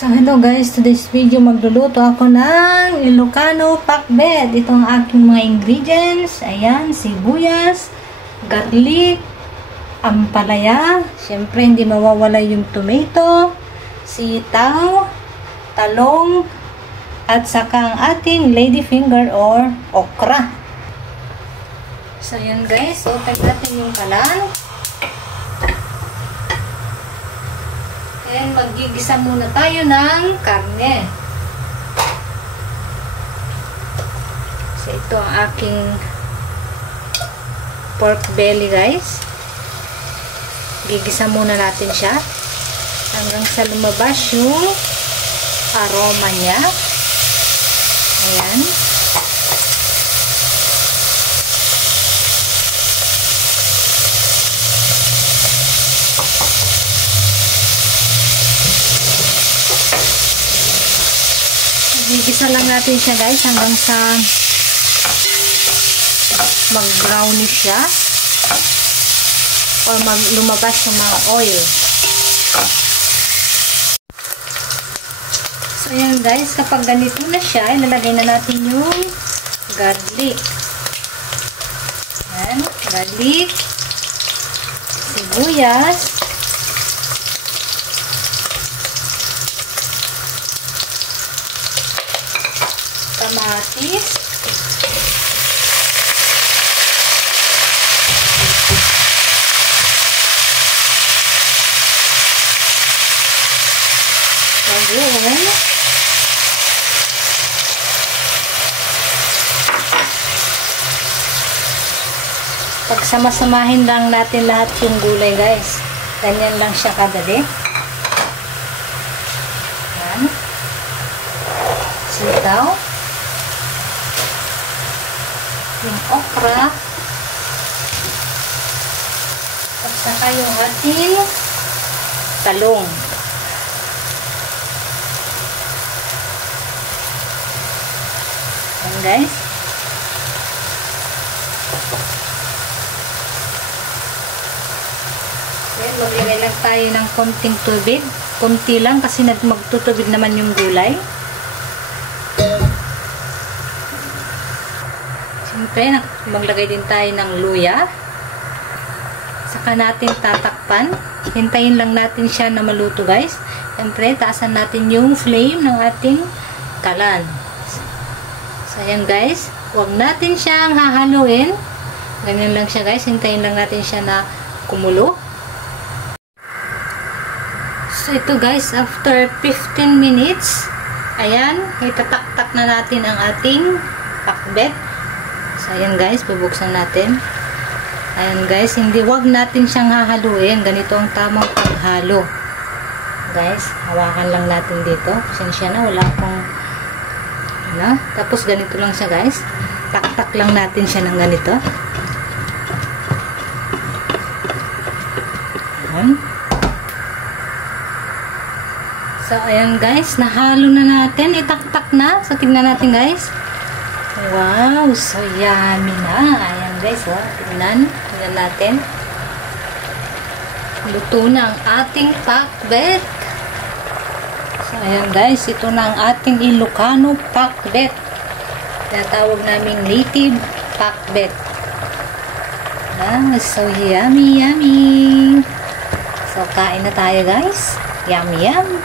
So hello guys, today's video magluluto ako ng Ilocano pakbet. Ito ang aking mga ingredients. Ayan, sibuyas, garlic, ampalaya, syempre hindi mawawala yung tomato, sitaw, talong, at saka ang ating ladyfinger or okra. So ayan guys, so tag natin yung kalan. And magigisa muna tayo ng karne. So ito ang aking pork belly guys. Gigisa muna natin siya hanggang sa lumabas yung aroma niya. Ayan. Gigisa lang natin siya guys hanggang sa mag-brownish siya or lumabas yung mga oil. So ayan guys, kapag ganito na siya, ilalagay na natin yung garlic. Ayan, garlic, sibuyas, kamatis, bagoong, pagsama-samahin lang natin lahat yung gulay guys. Ganyan lang siya kadali. Yan. Sitaw, yung okra, at saka yung ating talong. Ayan guys. Ayan, maglagay lang tayo ng konting tubig. Konti lang kasi magtutubig naman yung gulay. Siyempre, maglagay din tayo ng luya. Saka natin tatakpan. Hintayin lang natin siya na maluto guys. Siyempre, taasan natin yung flame ng ating kalan. So, ayan guys. Huwag natin siyang hahaluin. Ganyan lang siya guys. Hintayin lang natin siya na kumulo. So, ito guys, after 15 minutes, ayan, itataktak na natin ang ating pakbet. So, ayan guys, bubuksan natin. Ayan guys, wag natin siyang hahaluin. Ganito ang tamang paghalo. Guys, hawakan lang natin dito. Pasensya na, wala akong tapos ganito lang siya guys. Taktak lang natin siya ng ganito. Ayan. So, ayan guys, nahalo na natin. Itaktak na. So, tingnan natin guys. Wow, so yummy na. Ayan guys, oh. Tingnan natin. Luto na ang ating pakbet. So ayan guys, ito na ang ating Ilocano pakbet. Tinatawag naming native pakbet. So yummy, yummy. So kain na tayo guys. Yummy, yum.